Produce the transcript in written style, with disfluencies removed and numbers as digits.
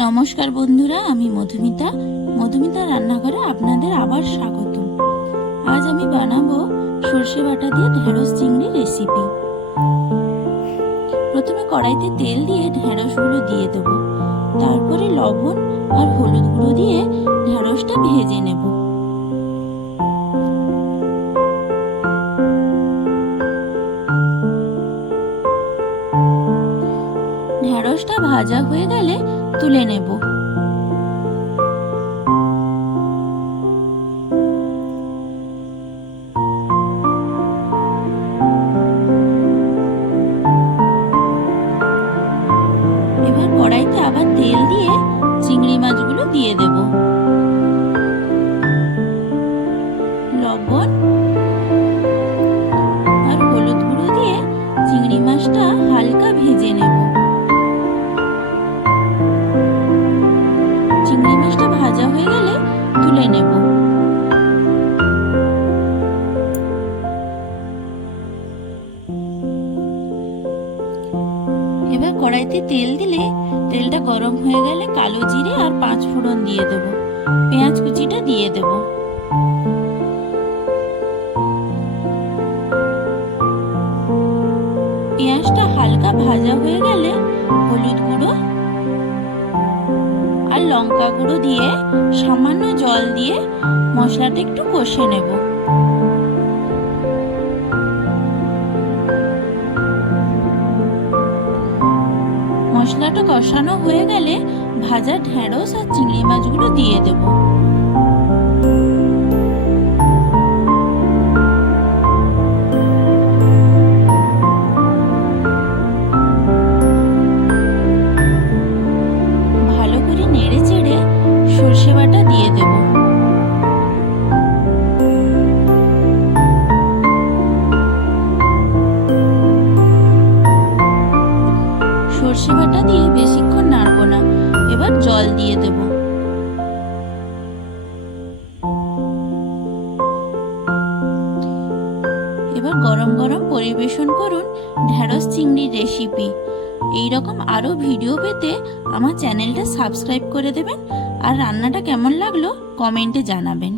নমস্কার বন্ধুরা, আমি মধুমিতা রান্নাঘরে আপনাদের আবার স্বাগত। আজ আমি বানাবো সর্ষে বাটা দিয়ে ঢেঁড়স চিংড়ি রেসিপি। প্রথমে কড়াইতে তেল দিয়ে ঢেঁড়সগুলো দিয়ে দেব, তারপরে লবণ আর হলুদ গুঁড়ো দিয়ে ঢেঁড়সটা ভেজে নেব। ঢেঁড়সটা ভাজা হয়ে গেলে তুলে নেব। এবার কড়াইতে আবার তেল দিয়ে চিংড়ি মাছগুলো দিয়ে দেব। লবণ আর হলুদ গুঁড়ো দিয়ে চিংড়ি মাছটা হালকা ভেজে নেব। চিংড়ি মাছটা ভাজা হয়ে গেলে তুলে নেব। এবার কড়াইতে তেল দিলে তেলটা গরম হয়ে গেলে কালো জিরে আর 5 ফোড়ন দিয়ে দেব। পেঁয়াজ কুচিটা দিয়ে দেব। পেঁয়াজটা হালকা ভাজা হয়ে গেলে হলুদ গুঁড়ো আর লঙ্কা গুঁড়ো দিয়ে সামান্য জল দিয়ে মশলাটা একটু কষে নেব। মশলাটা কষানো হয়ে গেলে ভাজা ঢেঁড়স আর চিংড়ি মাছগুলো দিয়ে দেব। ভালো করে নেড়ে চেড়ে সর্ষে বাটা দিয়ে দেব। সর্ষে বাটা দিয়ে বেশিক্ষণ নাড়বো না, এবার জল দিয়ে দেব। এবার গরম গরম পরিবেশন করুন ঢেঁড়স চিংড়ি রেসিপি। এইরকম আরো ভিডিও পেতে আমার চ্যানেলটা সাবস্ক্রাইব করে দেবেন আর রান্নাটা কেমন লাগলো কমেন্টে জানাবেন।